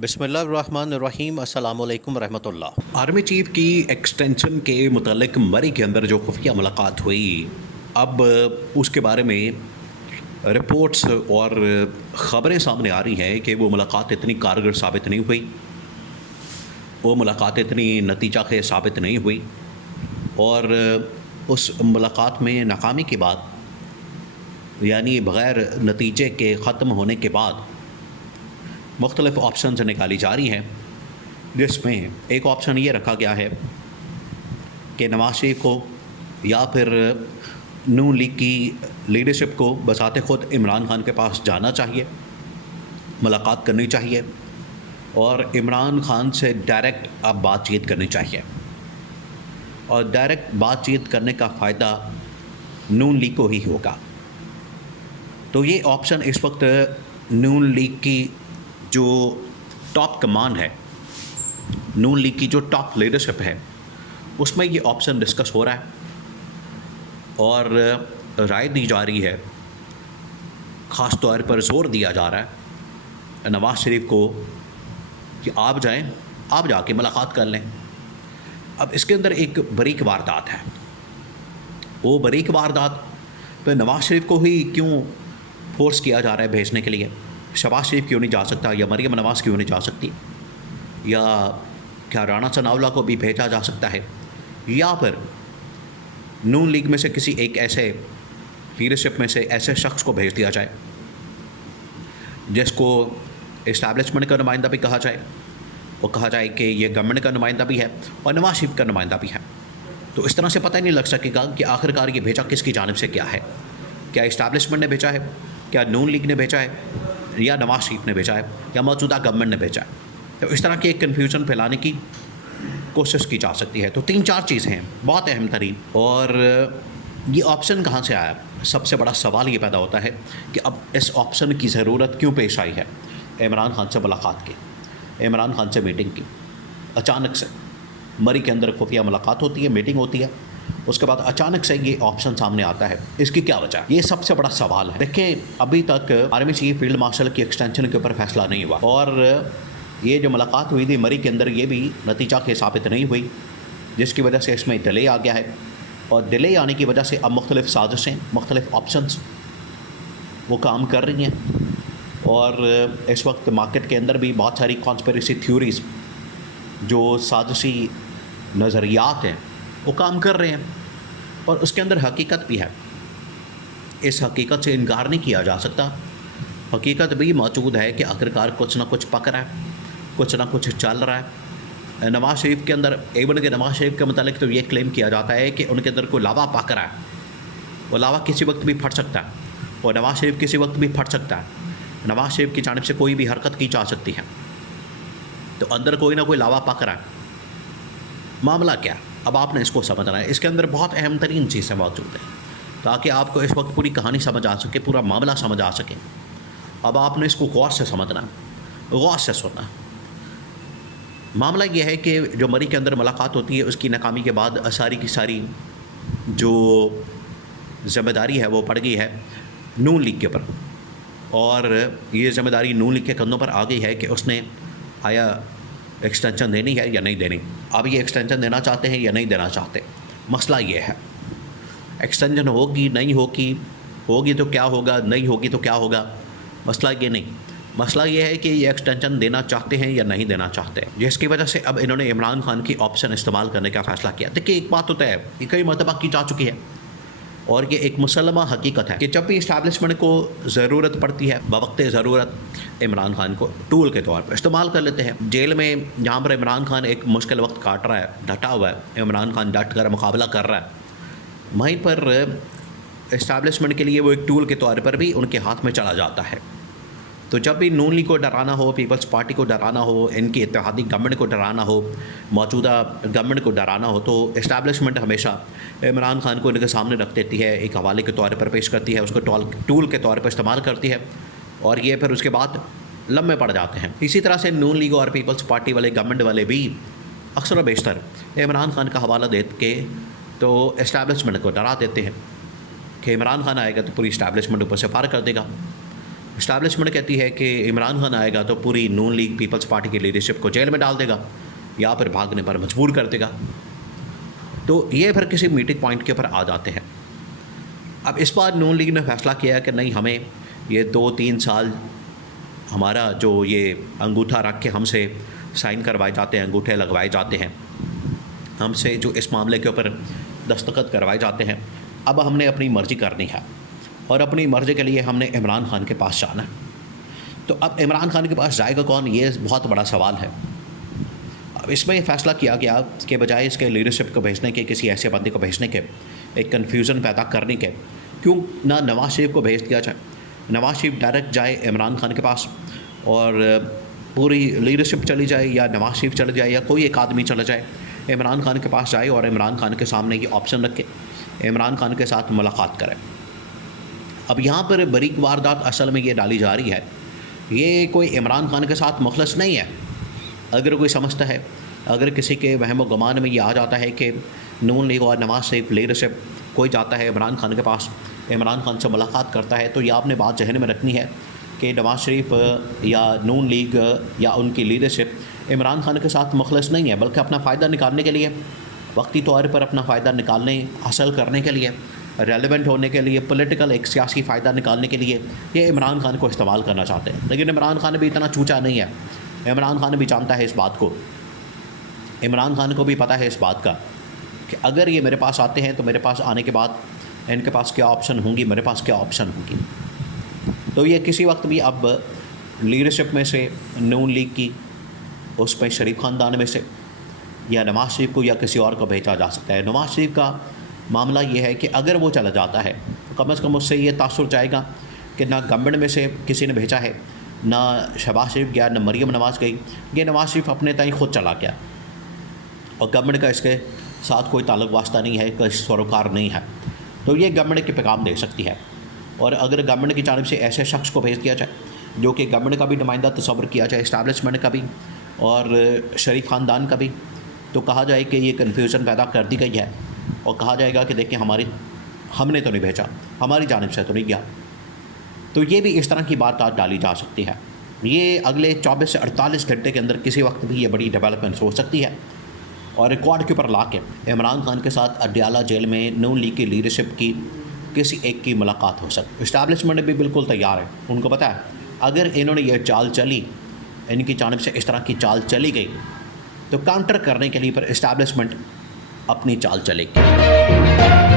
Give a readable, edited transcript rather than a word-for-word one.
बिस्मिल्लाहिर्रहमानिर्रहीम अस्सलामुअलैकुम रहमतुल्लाह। आर्मी चीफ की एक्सटेंशन के मुतालिक मरी के अंदर जो खुफिया मुलाकात हुई, अब उसके बारे में रिपोर्ट्स और ख़बरें सामने आ रही हैं कि वो मुलाकात इतनी कारगर साबित नहीं हुई, वो मुलाकात इतनी नतीजा खे साबित नहीं हुई और उस मुलाकात में नाकामी के बाद, यानी बग़ैर नतीजे के ख़त्म होने के बाद मुख्तलिफ़ ऑप्शंस निकाली जा रही हैं, जिसमें एक ऑप्शन ये रखा गया है कि नवाज शरीफ को या फिर नून लीग की लीडरशिप को बसाते ख़ुद इमरान खान के पास जाना चाहिए, मुलाकात करनी चाहिए और इमरान खान से डायरेक्ट अब बातचीत करनी चाहिए और डायरेक्ट बातचीत करने का फ़ायदा नून लीग को ही होगा। तो ये ऑप्शन इस वक्त नून लीग की जो टॉप कमान है, नून लीग की जो टॉप लीडरशिप है, उसमें ये ऑप्शन डिस्कस हो रहा है और राय दी जा रही है। ख़ास तौर पर ज़ोर दिया जा रहा है नवाज शरीफ को कि आप जाएं, आप जाके मुलाकात कर लें। अब इसके अंदर एक बरीक वारदात है, वो बरीक वारदात पर नवाज शरीफ को ही क्यों फोर्स किया जा रहा है भेजने के लिए? शहबाज शरीफ क्यों नहीं जा सकता, या मरियम नवाज़ क्यों नहीं जा सकती, या क्या राणा सनाउल्लाह को भी भेजा जा सकता है, या फिर नून लीग में से किसी एक ऐसे लीडरशिप में से ऐसे शख्स को भेज दिया जाए जिसको इस्टेब्लिशमेंट का नुमाइंदा भी कहा जाए, वो कहा जाए कि ये गवर्नमेंट का नुमाइंदा भी है और नवाज शरीफ का नुमाइंदा भी है। तो इस तरह से पता ही नहीं लग सकेगा कि आखिरकार ये भेजा किसकी जानिब से क्या है। क्या इस्टेब्लिशमेंट ने भेजा है, क्या नून लीग ने भेजा है, या नवाज शरीफ ने भेजा है, या मौजूदा गवर्नमेंट ने भेजा है। तो इस तरह की एक कन्फ्यूजन फैलाने की कोशिश की जा सकती है। तो 3-4 चीज़ें हैं बहुत अहम तरीन, और ये ऑप्शन कहाँ से आया? सबसे बड़ा सवाल ये पैदा होता है कि अब इस ऑप्शन की ज़रूरत क्यों पेश आई है? इमरान खान से मुलाकात की, इमरान खान से मीटिंग की, अचानक से मरी के अंदर खुफिया मुलाकात होती है, मीटिंग होती है, उसके बाद अचानक से ये ऑप्शन सामने आता है। इसकी क्या वजह? ये सबसे बड़ा सवाल है। देखिए, अभी तक आर्मी चीफ फील्ड मार्शल की एक्सटेंशन के ऊपर फैसला नहीं हुआ और ये जो मुलाकात हुई थी मरी के अंदर, ये भी नतीजा के साबित नहीं हुई, जिसकी वजह से इसमें डिले आ गया है। और डिले आने की वजह से अब मुख्तलिफ़ साजिशें, मुख्तलिफ़ ऑप्शंस वो काम कर रही हैं और इस वक्त मार्केट के अंदर भी बहुत सारी कॉन्स्पिरेसी थ्योरीज़, जो साजिशी नज़रियात हैं, वो काम कर रहे हैं और उसके अंदर हकीकत भी है। इस हकीकत से इनकार नहीं किया जा सकता। हकीकत भी मौजूद है कि आखिरकार कुछ ना कुछ पक रहा है, कुछ ना कुछ चल रहा है। नवाज शरीफ के अंदर, एवन के नवाज शरीफ के मुतालिक तो ये क्लेम किया जाता है कि उनके अंदर कोई लावा पक रहा है। वो लावा किसी वक्त भी फट सकता है और नवाज शरीफ किसी वक्त भी फट सकता है। नवाज शरीफ की जानिब से कोई भी हरकत की जा सकती है। तो अंदर कोई ना कोई लावा पक रहा है। मामला क्या? अब आपने इसको समझना है। इसके अंदर बहुत अहम तरीन चीज़ें मौजूद हैं ताकि आपको इस वक्त पूरी कहानी समझ आ सके, पूरा मामला समझ आ सके। अब आपने इसको गौर से समझना, गौर से सुनना। मामला ये है कि जो मरी के अंदर मुलाकात होती है, उसकी नाकामी के बाद सारी की सारी जो ज़िम्मेदारी है वो पड़ गई है नून लीग के ऊपर, और ये ज़िम्मेदारी नून लीग के कंधों पर आ गई है कि उसने आया एक्सटेंशन देनी है या नहीं देनी। अब ये एक्सटेंशन देना चाहते हैं या नहीं देना चाहते, मसला ये है। एक्सटेंशन होगी नहीं होगी, होगी तो क्या होगा, नहीं होगी तो क्या होगा, मसला ये नहीं। मसला ये है कि ये एक्सटेंशन देना चाहते हैं या नहीं देना चाहते, जिसकी वजह से अब इन्होंने इमरान खान की ऑप्शन इस्तेमाल करने का फ़ैसला किया। देखिए, एक बात होता है, ये कई मरतबा की जा चुकी है और ये एक मुसल्लमा हकीकत है कि जब भी इस्टेब्लिशमेंट को ज़रूरत पड़ती है, बवक्त ज़रूरत इमरान खान को टूल के तौर पर इस्तेमाल कर लेते हैं। जेल में जहाँ पर इमरान खान एक मुश्किल वक्त काट रहा है, डटा हुआ है, इमरान खान डट कर मुकाबला कर रहा है, वहीं पर इस्टेब्लिशमेंट के लिए वो एक टूल के तौर पर भी उनके हाथ में चला जाता है। तो जब भी नून लीग को डराना हो, पीपल्स पार्टी को डराना हो, इनकी इत्तेहादी गवर्नमेंट को डराना हो, मौजूदा गवर्नमेंट को डराना हो, तो इस्टेब्लिशमेंट हमेशा इमरान खान को इनके सामने रख देती है, एक हवाले के तौर पर पेश करती है, उसको टूल के तौर पर इस्तेमाल करती है और ये फिर उसके बाद लम्बे पड़ जाते हैं। इसी तरह से नून लीग और पीपल्स पार्टी वाले, गवर्नमेंट वाले भी अक्सर व बेशतर इमरान खान का हवाला दे के तो इस्टेब्लिशमेंट को डरा देते हैं कि इमरान खान आएगा तो पूरी इस्टेब्लिशमेंट ऊपर से पार कर देगा। इस्टेब्लिशमेंट कहती है कि इमरान खान आएगा तो पूरी नून लीग पीपल्स पार्टी की लीडरशिप को जेल में डाल देगा या फिर भागने पर मजबूर कर देगा। तो ये फिर किसी मीटिंग पॉइंट के ऊपर आ जाते हैं। अब इस बार नून लीग ने फैसला किया कि नहीं, हमें ये 2-3 साल हमारा जो ये अंगूठा रख के हमसे साइन करवाए जाते हैं, अंगूठे लगवाए जाते हैं, हमसे जो इस मामले के ऊपर दस्तखत करवाए जाते हैं, अब हमने अपनी मर्ज़ी करनी है और अपनी मर्ज़ी के लिए हमने इमरान खान के पास जाना है। तो अब इमरान खान के पास जाएगा कौन, ये बहुत बड़ा सवाल है। अब इसमें ये फ़ैसला किया गया कि बजाय इसके लीडरशिप को भेजने के, किसी ऐसे बंदे को भेजने के, एक कन्फ्यूज़न पैदा करने के, क्यों ना नवाज़ शरीफ को भेज दिया जाए। नवाज़ शरीफ डायरेक्ट जाए इमरान खान के पास और पूरी लीडरशिप चली जाए, या नवाज़ शरीफ चले जाए या कोई एक आदमी चला जाए, इमरान खान के पास जाए और इमरान खान के सामने ये ऑप्शन रखे, इमरान खान के साथ मुलाकात करें। अब यहाँ पर बरीक वारदात असल में ये डाली जा रही है, ये कोई इमरान खान के साथ मुखलस नहीं है। अगर कोई समझता है, अगर किसी के वहम व गुमान में ये आ जाता है कि नून लीग और नवाज़ शरीफ लीडरशिप कोई जाता है इमरान खान के पास, इमरान खान से मुलाकात करता है, तो ये आपने बात जहन में रखनी है कि नवाज़ शरीफ या नून लीग या उनकी लीडरशिप इमरान खान के साथ मुखलस नहीं है, बल्कि अपना फ़ायदा निकालने के लिए, वक्ती तौर पर अपना फ़ायदा निकालने हासिल करने के लिए, रेलेवेंट होने के लिए, पॉलिटिकल एक सियासी फ़ायदा निकालने के लिए ये इमरान खान को इस्तेमाल करना चाहते हैं। लेकिन इमरान खान भी इतना चूचा नहीं है, इमरान खान भी जानता है इस बात को, इमरान खान को भी पता है इस बात का कि अगर ये मेरे पास आते हैं तो मेरे पास आने के बाद इनके पास क्या ऑप्शन होंगी, मेरे पास क्या ऑप्शन होंगी। तो ये किसी वक्त भी अब लीडरशिप में से नून लीग की, उसमें शरीफ ख़ानदान में से या नवाज़ शरीफ को या किसी और को भेजा जा सकता है। नवाज़ शरीफ का मामला ये है कि अगर वो चला जाता है तो कम से कम उससे ये तासुर जाएगा कि ना गवर्नमेंट में से किसी ने भेजा है, ना शहबाज शरीफ गया, ना मरीम नवाज़ गई, ये नवाज़ शरीफ अपने ताई खुद चला गया और गवर्नमेंट का इसके साथ कोई ताल्लुक़ वास्ता नहीं है, कोई सरोकार नहीं है। तो ये गवर्नमेंट के पैगाम दे सकती है। और अगर गवर्नमेंट की जानिब से ऐसे शख्स को भेज दिया जाए जो कि गवर्नमेंट का भी नुमाइंदा तस्वर किया जाए, इस्टेब्लिशमेंट का भी और शरीफ ख़ानदान का भी, तो कहा जाए कि ये कन्फ्यूज़न पैदा कर दी गई है और कहा जाएगा कि देखिए हमने तो नहीं भेजा, हमारी जानिब से तो नहीं गया। तो ये भी इस तरह की बात आज डाली जा सकती है। ये अगले 24 से 48 घंटे के अंदर किसी वक्त भी ये बड़ी डेवलपमेंट्स हो सकती है और रिकॉर्ड के ऊपर ला के इमरान खान के साथ अडयाला जेल में नून लीग की लीडरशिप की किसी एक की मुलाकात हो सकती। इस्टेब्लिशमेंट भी बिल्कुल तैयार है, उनको पता है अगर इन्होंने ये चाल चली, इनकी जानिब से इस तरह की चाल चली गई तो काउंटर करने के लिए पर इस्टेब्लिशमेंट अपनी चाल चलेगी।